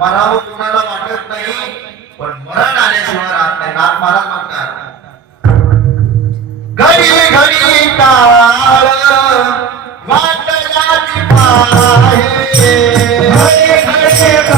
मरावं कोणाला वाटत नाही पण मरण आल्याशिवाय राहत नाही. नाथ महाराज म्हणतात घडी घडी काळ पाहे. घडी घडी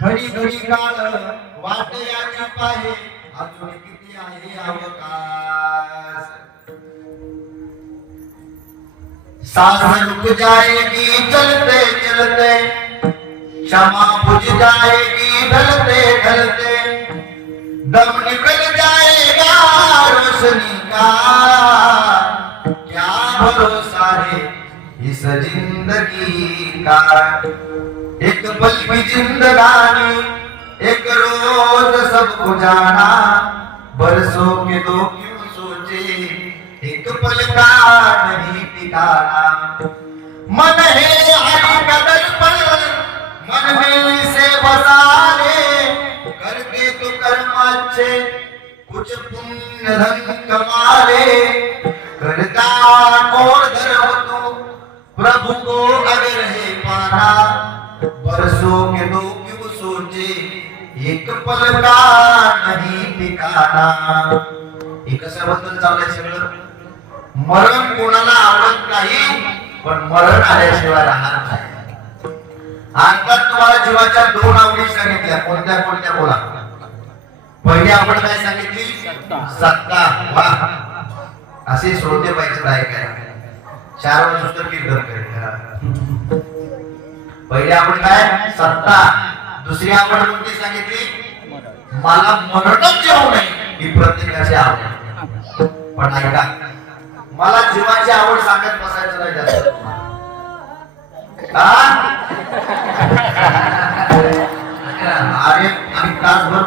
घडी घडी काळ पाहे. अजून किती आहे अवकाश? रुक जाएगी चलते चलते. क्षमा बुझ जाएगी ढलते ढलते. दम क्या भरोसा है इस ज़िंदगी का? एक पल की जिंदगानी, एक रोज सबको जाना। बरसों के दो क्यों सोचे, एक पल का नहीं ठिकाना मन है हरी कदर पर, मन में से बसा ले करके तो कर्म अच्छे कुछ पुण्य धन कमावे करता और धर्म तो प्रभु को अगर है पाना बरसों के दो क्यों सोचे एक पल का नहीं ठिकाना हे कशाबद्दल चाललंय सगळं। मरण कोणाला आवडत नाही पण मरण आल्याशिवाय राहणार नाही. आता तुम्हाला जीवाच्या दोन आवडी सांगितल्या कोणत्या कोणत्या बोला. पहिली आवड काय सांगितली? सत्ता. वा. असे श्रोते पाहिजे ऐकायला चार वर्ष कीर्तन करेल. पहिली आवड काय? सत्ता. दुसरी आवड कोणती सांगितली? मला मरणच येऊ नये ही प्रत्येकाची आवड पण ऐका मला जीवाची आवड सांगत बसायचं नाही जास्त. का? अरे आम्ही तासभर